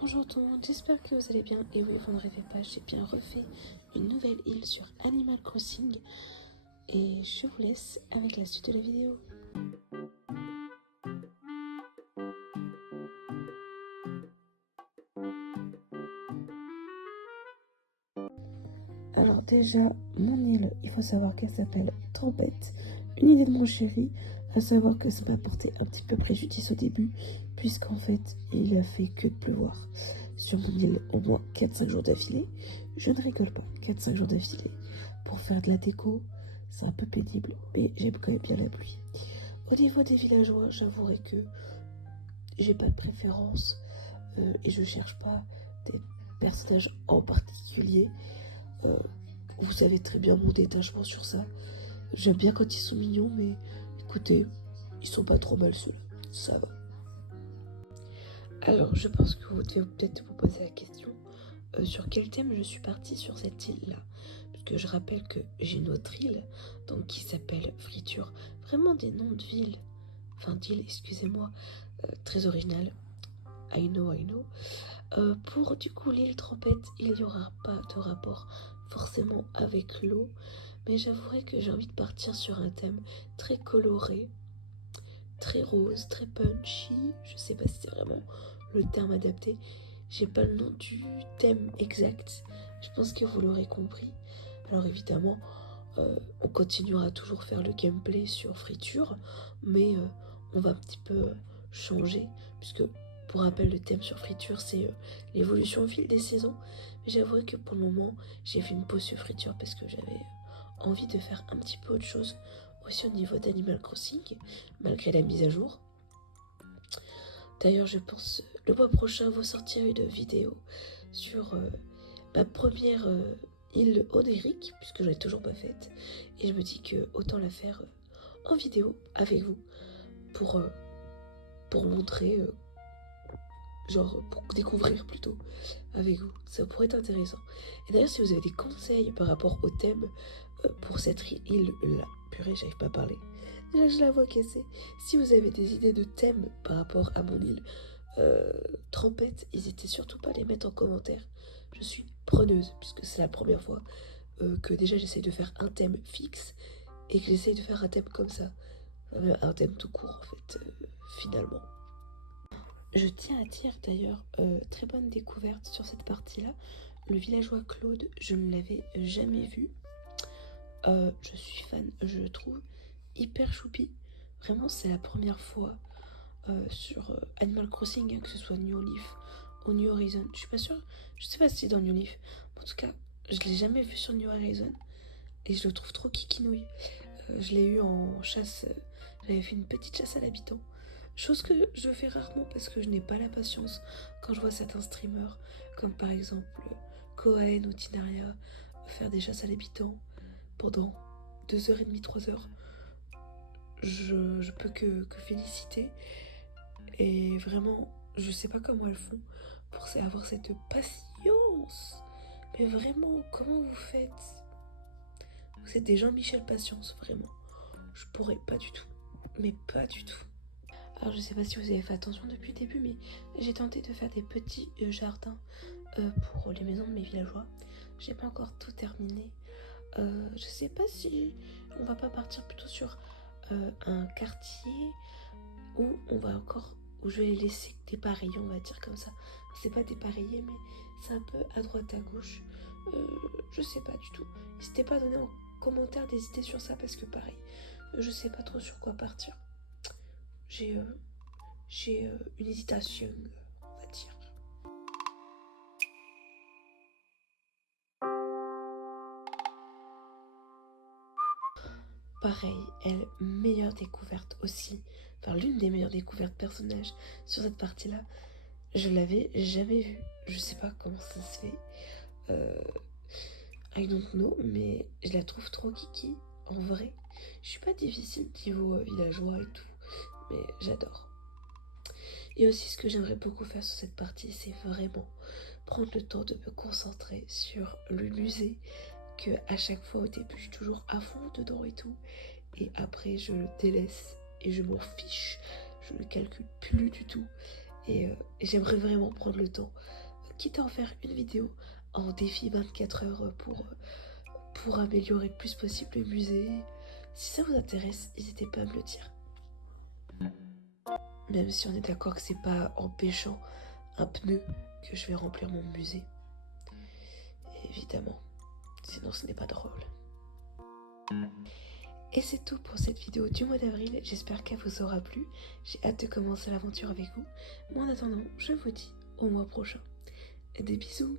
Bonjour tout le monde, j'espère que vous allez bien. Et oui, vous ne rêvez pas, j'ai bien refait une nouvelle île sur Animal Crossing. Et je vous laisse avec la suite de la vidéo. Alors déjà, mon île, il faut savoir qu'elle s'appelle Tempête. Une idée de mon chéri, à savoir que ça m'a porté un petit peu préjudice au début, puisqu'en fait, il a fait que de pleuvoir sur mon île au moins 4-5 jours d'affilée. Je ne rigole pas, 4-5 jours d'affilée. Pour faire de la déco, c'est un peu pénible, mais j'aime quand même bien la pluie. Au niveau des villageois, j'avouerai que j'ai pas de préférence et je cherche pas des personnages en particulier. Vous savez très bien mon détachement sur ça. J'aime bien quand ils sont mignons, mais écoutez, ils sont pas trop mal ceux-là. Ça va. Alors, je pense que vous devez peut-être vous poser la question sur quel thème je suis partie sur cette île-là. Parce que je rappelle que j'ai une autre île, donc qui s'appelle Friture. Vraiment des noms de villes, enfin d'îles, excusez-moi, très original. I know. Pour du coup l'île Tempête, il n'y aura pas de rapport forcément avec l'eau, mais j'avouerai que j'ai envie de partir sur un thème très coloré, très rose, très punchy. Je sais pas si c'est vraiment le terme adapté. J'ai pas le nom du thème exact. Je pense que vous l'aurez compris. Alors évidemment, on continuera toujours faire le gameplay sur Friture, mais on va un petit peu changer, puisque pour rappel le thème sur Friture c'est l'évolution au fil des saisons. Mais j'avoue que pour le moment j'ai fait une pause sur Friture parce que j'avais envie de faire un petit peu autre chose aussi au niveau d'Animal Crossing, malgré la mise à jour. D'ailleurs je pense le mois prochain vous sortirez une vidéo sur ma première île onirique, puisque je l'ai toujours pas faite, et je me dis que autant la faire en vidéo avec vous pour montrer, genre pour découvrir plutôt avec vous. Ça pourrait être intéressant. Et d'ailleurs si vous avez des conseils par rapport au thème pour cette île là, purée j'arrive pas à parler, déjà je la vois cassée. Si vous avez des idées de thème par rapport à mon île Tempête, n'hésitez surtout pas à les mettre en commentaire. Je suis preneuse, puisque c'est la première fois que déjà j'essaye de faire un thème fixe et que j'essaye de faire un thème comme ça. Un thème tout court en fait, finalement. Je tiens à dire d'ailleurs, très bonne découverte sur cette partie-là. Le villageois Claude, je ne l'avais jamais vu. Je suis fan, je le trouve hyper choupi. Vraiment, c'est la première fois sur Animal Crossing, hein, que ce soit New Leaf ou New Horizon. Je suis pas sûre, je sais pas si c'est dans New Leaf. En tout cas, je l'ai jamais vu sur New Horizon et je le trouve trop kikinouille. Je l'ai eu en chasse, j'avais fait une petite chasse à l'habitant. Chose que je fais rarement parce que je n'ai pas la patience quand je vois certains streamers, comme par exemple Koaen ou Tinaria, faire des chasses à l'habitant pendant 2h30, 3h. Je peux que féliciter. Et vraiment, je sais pas comment elles font pour avoir cette patience. Mais vraiment, comment vous faites? Vous êtes des Jean-Michel Patience, vraiment. Je pourrais pas du tout. Mais pas du tout. Alors je sais pas si vous avez fait attention depuis le début, mais j'ai tenté de faire des petits jardins pour les maisons de mes villageois. J'ai pas encore tout terminé. Je sais pas si on va pas partir plutôt sur un quartier où où je vais les laisser dépareiller, on va dire comme ça. C'est pas dépareiller, mais c'est un peu à droite à gauche. Je sais pas du tout. N'hésitez pas à donner en commentaire des idées sur ça parce que pareil, je sais pas trop sur quoi partir. J'ai une hésitation, on va dire. Pareil, elle, meilleure découverte aussi, enfin l'une des meilleures découvertes personnages sur cette partie-là. Je l'avais jamais vue. Je sais pas comment ça se fait. I don't know, mais je la trouve trop kiki, en vrai. Je suis pas difficile niveau villageois et tout, mais j'adore. Et aussi, ce que j'aimerais beaucoup faire sur cette partie, c'est vraiment prendre le temps de me concentrer sur le musée, que à chaque fois au début, je suis toujours à fond dedans et tout, et après, je le délaisse et je m'en fiche. Je ne calcule plus du tout. Et j'aimerais vraiment prendre le temps, quitte à en faire une vidéo en défi 24 heures pour améliorer le plus possible le musée. Si ça vous intéresse, n'hésitez pas à me le dire. Même si on est d'accord que c'est pas en pêchant un pneu que je vais remplir mon musée. Évidemment, sinon ce n'est pas drôle. Et c'est tout pour cette vidéo du mois d'avril, j'espère qu'elle vous aura plu. J'ai hâte de commencer l'aventure avec vous. Mais en attendant, je vous dis au mois prochain. Des bisous.